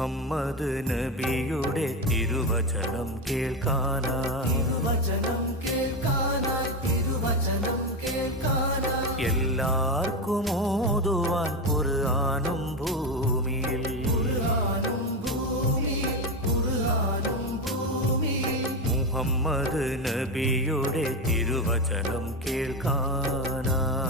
മുഹമ്മദ് നബിയുടെ തിരുവചനം കേൾക്കാനായി എല്ലാവർക്കും ഓതുവാൻ ഖുർആനും ഭൂമിയിൽ മുഹമ്മദ് നബിയുടെ തിരുവചനം കേൾക്കാനായി